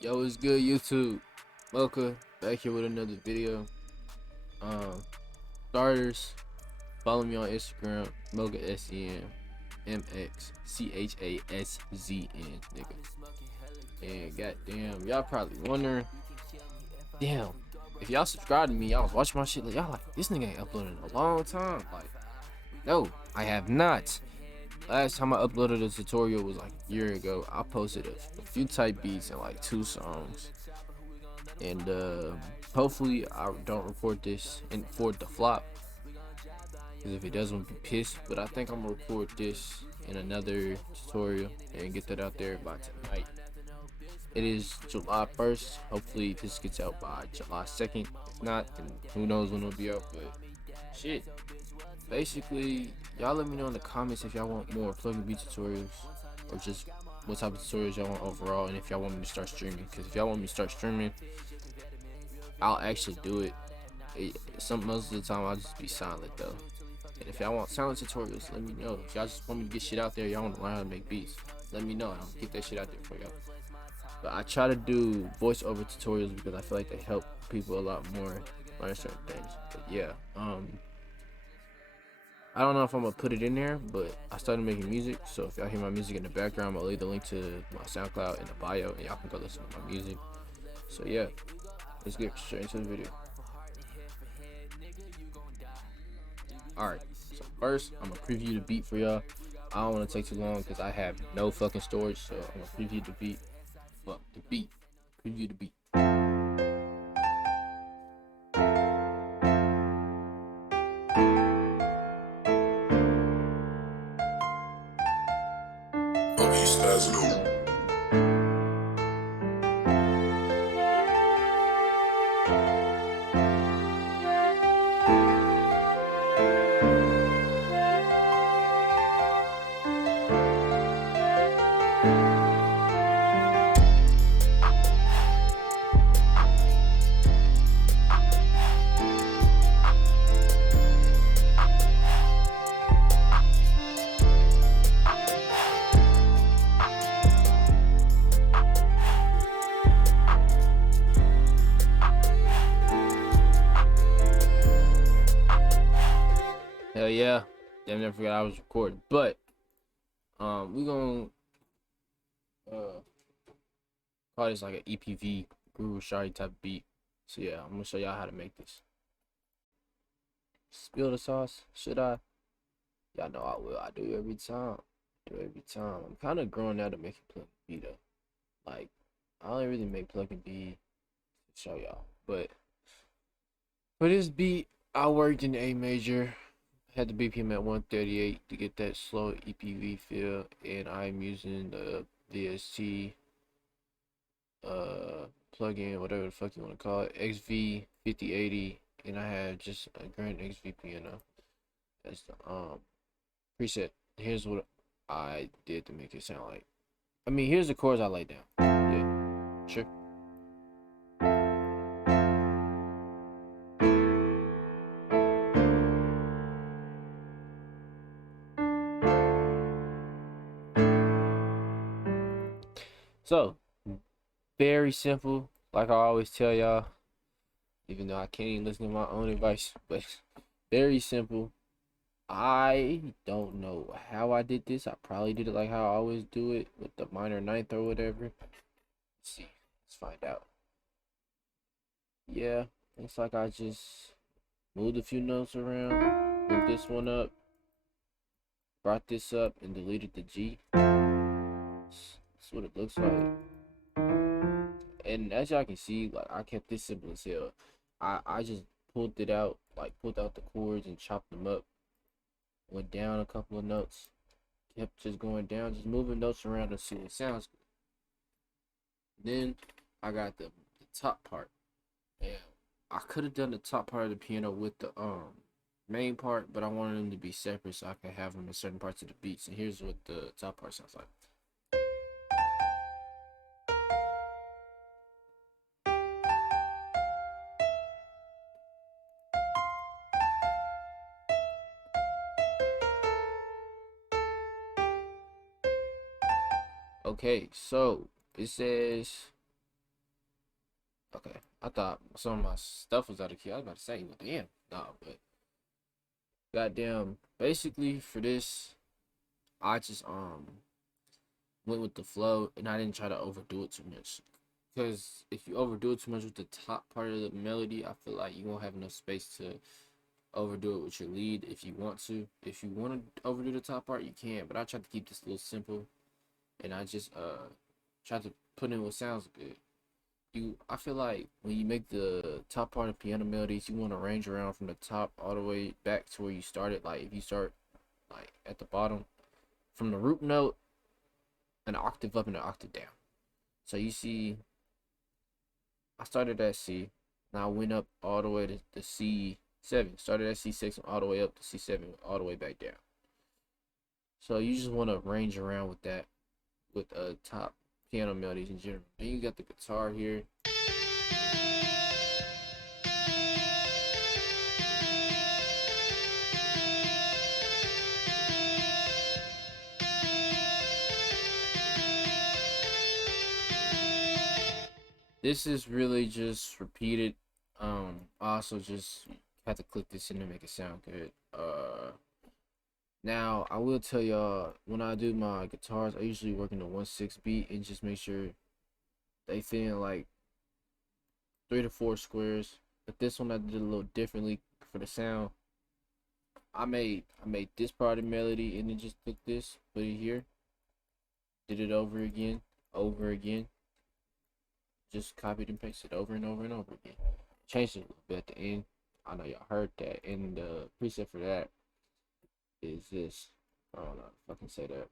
Yo, it's good, YouTube. Mocha back here with another video. Starters, follow me on Instagram, Mocha SEMMXCHASZN, nigga. And goddamn, y'all probably wondering, damn, if y'all subscribe to me, y'all was watching my shit, like y'all like this nigga ain't uploaded in a long time. Like, no, I have not. Last time I uploaded a tutorial was like a year ago. I posted a few type beats and like 2 songs. And hopefully I don't record this and for the flop, because if it does, I'm gonna be pissed. But I think I'm gonna record this in another tutorial and get that out there by tonight. It is July 1st. Hopefully this gets out by July 2nd. If not, then who knows when it'll be out. But shit, basically, y'all let me know in the comments if y'all want more pluggnb tutorials or just what type of tutorials y'all want overall, and if y'all want me to start streaming. Because if y'all want me to start streaming, I'll actually do it. Most of the time I'll just be silent though. And if y'all want silent tutorials, let me know. If y'all just want me to get shit out there, y'all want to learn how to make beats, let me know and I'll get that shit out there for y'all. But I try to do voiceover tutorials because I feel like they help people a lot more learn certain things. But yeah, I don't know if I'm gonna put it in there, but I started making music, so if y'all hear my music in the background, I'll leave the link to my SoundCloud in the bio and y'all can go listen to my music. So yeah, let's get straight into the video. Alright, so first I'm gonna preview the beat for y'all. I don't want to take too long because I have no fucking storage, so I'm gonna preview the beat. Fuck the beat. Preview the beat. Okay, spazzing. Hell yeah. Damn near forgot I was recording. But we gonna call this like an EPV gurushawty type beat. So yeah, I'm gonna show y'all how to make this. Spill the sauce, should I? Y'all know I will. I do every time. I'm kinda growing out of making pluggnb though. Like, I don't really make pluggnb to show y'all. But for this beat, I worked in A major. Had the BPM at 138 to get that slow EPV feel, and I'm using the VST plugin, whatever the fuck you want to call it, XV5080, and I have just a Grand XV piano as the preset. Here's what I did to make it sound like. I mean, here's the chords I laid down. Yeah, sure. So, very simple, like I always tell y'all, even though I can't even listen to my own advice, but very simple. I don't know how I did this. I probably did it like how I always do it with the minor ninth or whatever. Let's see. Let's find out. Yeah, looks like I just moved a few notes around, moved this one up, brought this up, and deleted the G. That's what it looks like. And as y'all can see, like, I kept this simple as hell. I just pulled it out, like pulled out the chords and chopped them up. Went down a couple of notes. Kept just going down, just moving notes around to see what sounds good. Then I got the top part. And I could have done the top part of the piano with the main part, but I wanted them to be separate so I could have them in certain parts of the beats. And here's what the top part sounds like. Okay, so it says Okay, I thought some of my stuff was out of key. I was about to say, well, damn, nah, but goddamn. Basically, for this, I just went with the flow, and I didn't try to overdo it too much. Because if you overdo it too much with the top part of the melody, I feel like you won't have enough space to overdo it with your lead if you want to. If you want to overdo the top part, you can. But I tried to keep this a little simple, and I just tried to put in what sounds good. I feel like when you make the top part of piano melodies, you want to range around from the top all the way back to where you started. Like if you start like at the bottom from the root note, an octave up and an octave down. So you see, I started at C, and I went up all the way to the C7. Started at C6 and all the way up to C7, all the way back down. So you just want to range around with that, with top piano melodies in general. Then you got the guitar here. This is really just repeated. I also just had to click this in to make it sound good. Now I will tell y'all, when I do my guitars, I usually work in the 1/6 beat and just make sure they fit in like 3 to 4 squares. But this one I did a little differently for the sound. I made this part of the melody and then just took this, put it here, did it over again, just copied and pasted over and over and over again. Changed it a little bit at the end. I know y'all heard that. And the preset for that is this. I don't know if I can say that.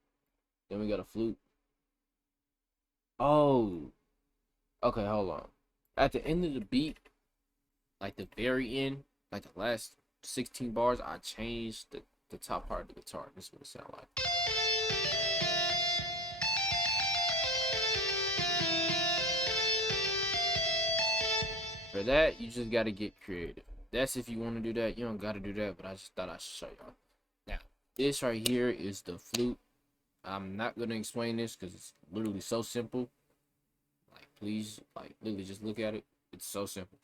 Then we got a flute. Oh, okay, hold on. At the end of the beat, like the very end, like the last 16 bars, I changed the top part of the guitar. This is what it sounds like. For that, you just gotta get creative. That's if you want to do that. You don't gotta do that, but I just thought I should show y'all. Now, this right here is the flute. I'm not gonna explain this because it's literally so simple. Like, please, like, literally just look at it. It's so simple.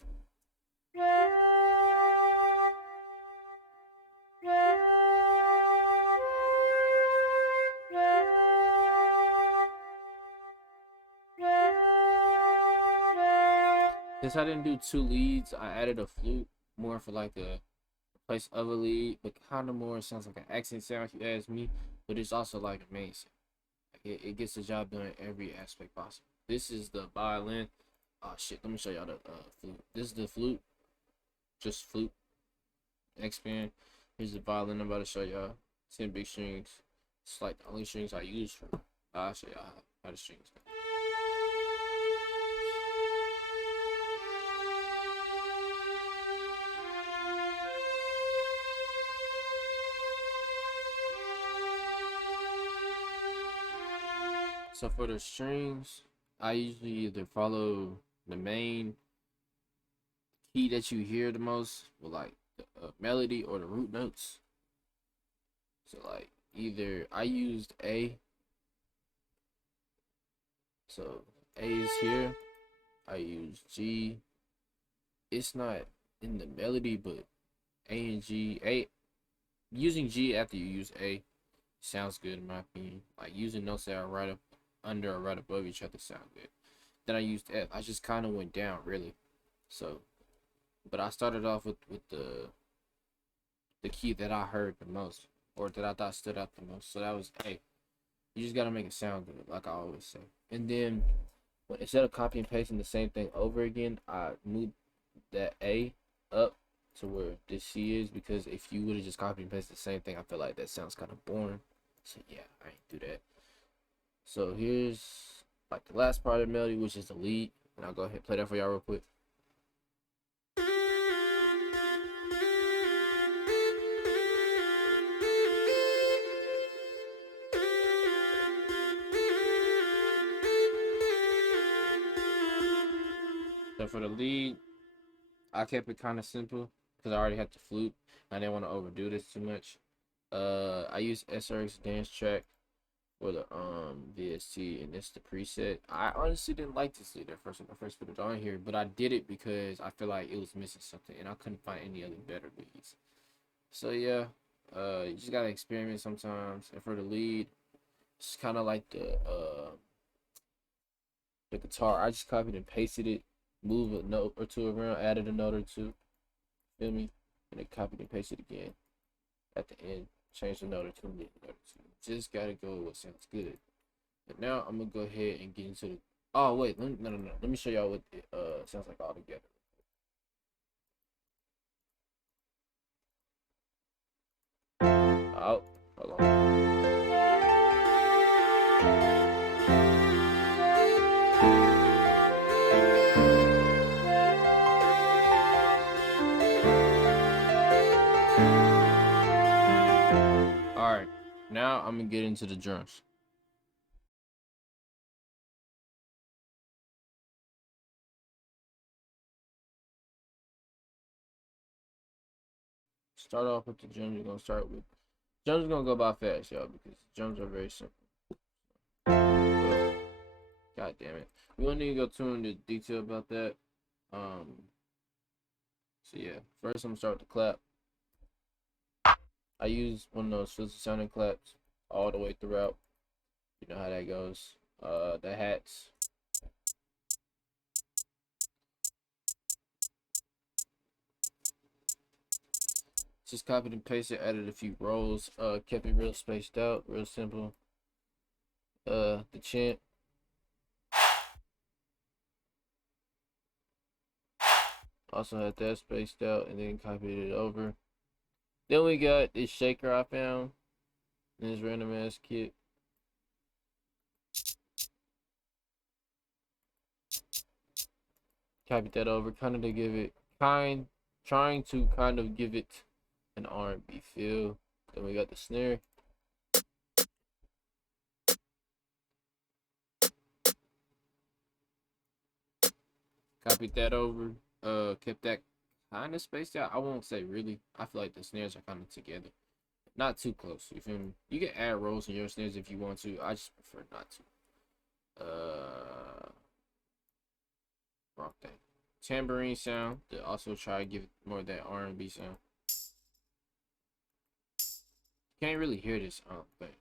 Since I didn't do 2 leads, I added a flute more for like a place of a lead, but kind of more sounds like an accent sound if you ask me. But it's also like a main sound. Like it gets the job done in every aspect possible. This is the violin. Oh shit, let me show y'all the flute. This is the flute, just flute. Expand. Here's the violin I'm about to show y'all. 10 big strings. It's like the only strings I use for. I'll show y'all how the strings go. So for the strings, I usually either follow the main key that you hear the most with like the melody or the root notes. So like either I used A. So A is here. I use G. It's not in the melody, but A and G. A using G after you use A sounds good in my opinion. Like using notes that are right up under or right above each other sound good. Then I used F. I just kind of went down really. So, but I started off with the key that I heard the most or that I thought stood out the most. So that was A. You just gotta make it sound good, like I always say. And then instead of copy and pasting the same thing over again, I moved that A up to where this C is, because if you would have just copy and pasted the same thing, I feel like that sounds kind of boring. So yeah, I ain't do that. So here's like the last part of the melody, which is the lead, and I'll go ahead and play that for y'all real quick. So for the lead, I kept it kind of simple because I already had the flute. I didn't want to overdo this too much. I used SRX dance track for the VST, and it's the preset. I honestly didn't like this lead at first when I first put it on here, but I did it because I feel like it was missing something and I couldn't find any other better leads. So yeah, you just gotta experiment sometimes. And for the lead, it's kind of like the guitar. I just copied and pasted it, moved a note or two around, added a note or two, feel me, and then copied and pasted again at the end. Change the note or two, note or two. Just gotta go with what sounds good. And now I'm gonna go ahead and get into the. Oh wait, no. Let me show y'all what it sounds like all together. Oh, hold on. All right, now I'm gonna get into the drums. Start off with the drums. You're gonna start with drums. Gonna go by fast, y'all, because drums are very simple. God damn it. We don't need to go too into detail about that. So yeah, first I'm gonna start with the clap. I use one of those filter sounding claps all the way throughout. You know how that goes. The hats. Just copied and pasted, added a few rolls, kept it real spaced out, real simple. The chant. Also had that spaced out and then copied it over. Then we got this shaker I found in this random ass kit. Copied that over, kind of to give it trying to kind of give it an R&B feel. Then we got the snare. Copied that over. Kept that kind of spaced out. I won't say really. I feel like the snares are kind of together, not too close. You feel me? You can add rolls in your snares if you want to. I just prefer not to. Wrong thing. Tambourine sound. To also try to give it more of that R&B sound. Can't really hear this, I don't think,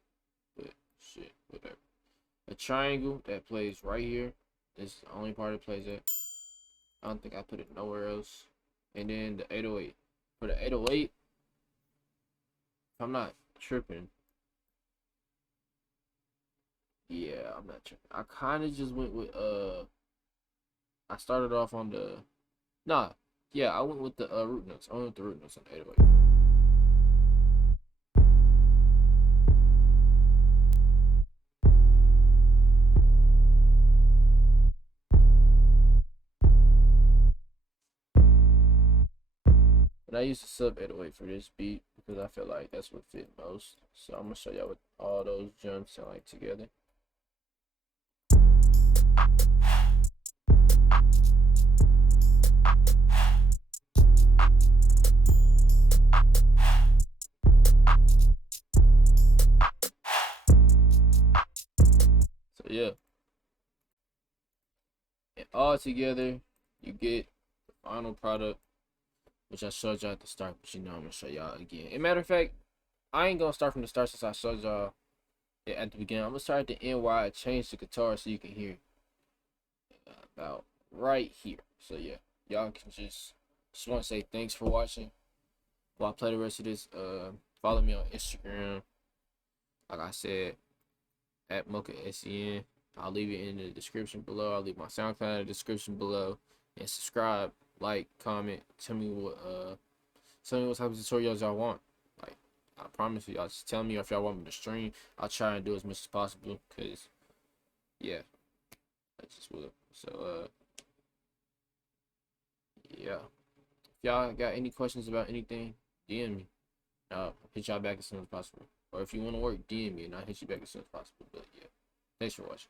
but shit, whatever. A triangle that plays right here. This is the only part it plays at. I don't think I put it nowhere else. And then the 808. For the 808, if I'm not tripping, yeah, I'm not tripping. I kind of just went with I started off on the I went with the root notes. I went with the root notes on the 808. But I used to sub 808 for this beat because I feel like that's what fit most. So I'm gonna show y'all what all those jumps sound like together. So yeah. And all together you get the final product, which I showed y'all at the start, but you know I'm gonna show y'all again. And matter of fact, I ain't gonna start from the start since I showed y'all it at the beginning. I'm gonna start at the end while I change the guitar so you can hear about right here. So yeah, y'all can just want to say thanks for watching. While I play the rest of this, follow me on Instagram. Like I said, at MochaSEN. I'll leave it in the description below. I'll leave my SoundCloud in the description below. And subscribe, like, comment, tell me what type of tutorials y'all want. Like, I promise you, y'all just tell me if y'all want me to stream. I'll try and do as much as possible, cause yeah, that's just will. So yeah. If y'all got any questions about anything, DM me. I'll hit y'all back as soon as possible. Or if you want to work, DM me and I'll hit you back as soon as possible. But yeah, thanks for watching.